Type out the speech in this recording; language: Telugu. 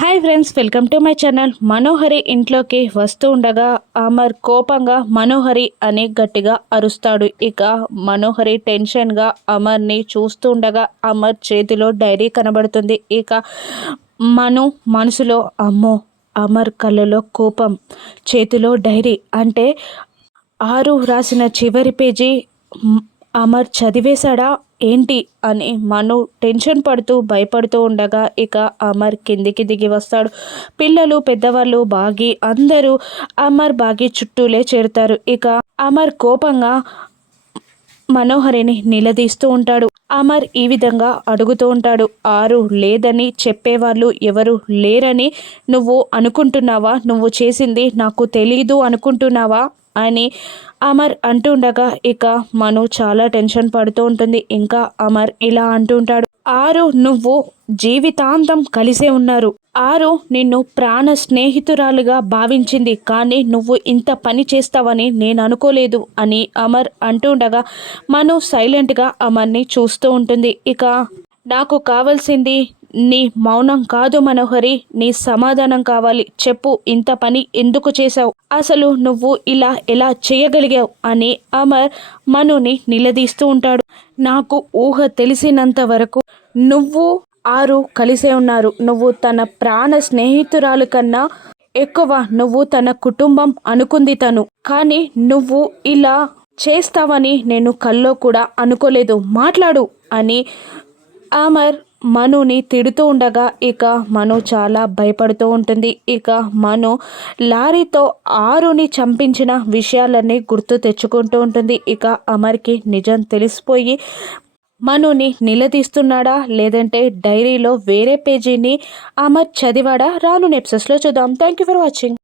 Hi friends welcome to my channel. Manohari ఇంట్లోకి వస్తూ ఉండగా అమర్ కోపంగా మనోహరి అని గట్టిగా అరుస్తాడు. ఇక మనోహరి టెన్షన్గా అమర్ని చూస్తూ ఉండగా అమర్ చేతిలో డైరీ కనబడుతుంది. ఇక మను మనసులో అమ్మో అమర్ కళ్ళలో కోపం చేతిలో డైరీ అంటే ఆరు రాసిన చివరి పేజీ అమర్ చదివేశాడా? ఏంటి? అని మను టెన్షన్ పడుతూ భయపడుతూ ఉండగా ఇక అమర్ కిందికి దిగి వస్తాడు. పిల్లలు పెద్దవాళ్ళు బాగి అందరూ అమర్ బాగి చుట్టూలే చేరుతారు. ఇక అమర్ కోపంగా మనోహరిని నిలదీస్తూ ఉంటాడు. అమర్ ఈ విధంగా అడుగుతూ ఉంటాడు. ఆరు లేదని చెప్పేవాళ్ళు ఎవరు లేరని నువ్వు అనుకుంటున్నావా? నువ్వు చేసింది నాకు తెలీదు అనుకుంటున్నావా? అని అమర్ అంటుండగా ఇక మను చాలా టెన్షన్ పడుతూ ఉంటుంది. ఇంకా అమర్ ఇలా అంటుంటాడు ఆరు నువ్వు జీవితాంతం కలిసే ఉన్నారు. ఆరు నిన్ను ప్రాణ స్నేహితురాలుగా భావించింది. కానీ నువ్వు ఇంత పని చేస్తావని నేను అనుకోలేదు అని అమర్ అంటుండగా మను సైలెంట్గా అమర్ని చూస్తూ ఉంటుంది. ఇక నాకు కావాల్సింది నీ మౌనం కాదు మనోహరి నీ సమాధానం కావాలి. చెప్పు ఇంత పని ఎందుకు చేశావు? అసలు నువ్వు ఇలా ఎలా చేయగలిగావు? అని అమర్ మనుని నిలదీస్తూ ఉంటాడు. నాకు ఊహ తెలిసినంత వరకు నువ్వు ఆరు కలిసే ఉన్నారు. నువ్వు తన ప్రాణ స్నేహితురాలు కన్నా ఎక్కువ నువ్వు తన కుటుంబం అనుకుంది తను. కానీ నువ్వు ఇలా చేస్తావని నేను కల్లో కూడా అనుకోలేదు. మాట్లాడు అని అమర్ మనుని తిడుతూ ఉండగా ఇక మను చాలా భయపడుతూ ఉంటుంది. ఇక మను లారీతో ఆరుని చంపించిన విషయాలన్నీ గుర్తు తెచ్చుకుంటూ ఉంటుంది. ఇక అమర్కి నిజం తెలిసిపోయి మనుని నిలదీస్తున్నాడా? లేదంటే డైరీలో వేరే పేజీని అమర్ చదివాడా? రాను నెప్సెస్లో చూద్దాం. Thank you for watching